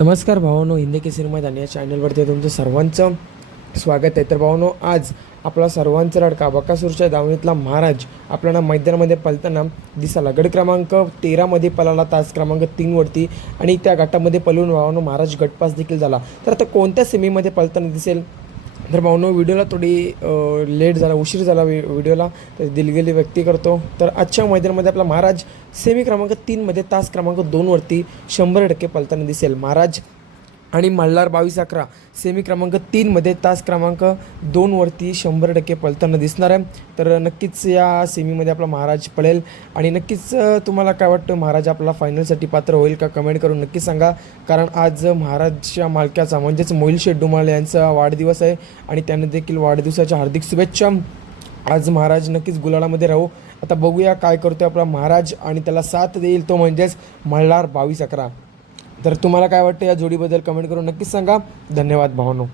नमस्कार भावांनो, हिंदी केसरी मैदान या चॅनलवरती तुमचं सर्वांचं स्वागत आहे. तर भावांनो, आज आपला सर्वांचा लाडका बकासूरच्या दावणीतला महाराज आपल्याला मैदानामध्ये पळताना दिसाला. गट क्रमांक 13मध्ये पळाला, तास क्रमांक 3वरती, आणि त्या गटामध्ये पळून भावांनो महाराज गटपास देखील झाला. तर आता कोणत्या सेमीमध्ये पळताना दिसेल तर भावांनो, व्हिडिओला थोडी लेट झाला, उशीर झाला व्हिडिओला, तर दिलगिरी व्यक्त करतो. तर आजच्या मैदानामध्ये आपला महाराज सेमी क्रमांक 3मध्ये तास क्रमांक 2वरती 100% पळताना दिसेल. महाराज आणि मल्हार 22-11 सेमी क्रमांक 3मध्ये तास क्रमांक 2वरती 100% पळताना दिसणार आहे. तर नक्कीच या सेमीमध्ये आपला महाराज पळेल. आणि नक्कीच तुम्हाला काय वाटतं, महाराज आपला फायनलसाठी पात्र होईल का? कमेंट करून नक्की सांगा. कारण आज महाराजच्या मालक्याचा म्हणजेच मोहिल शेठ डुमाळे यांचा वाढदिवस आहे आणि त्यांना देखील वाढदिवसाच्या हार्दिक शुभेच्छा. आज महाराज नक्कीच गुलालामध्ये राहू. आता बघूया काय करतो आपला महाराज, आणि त्याला साथ देईल तो म्हणजेच मल्हार 22-11. तर तुम्हाला काय वाटतं या जोडीबद्दल कमेंट करून नक्कीच सांगा. धन्यवाद भावांनो.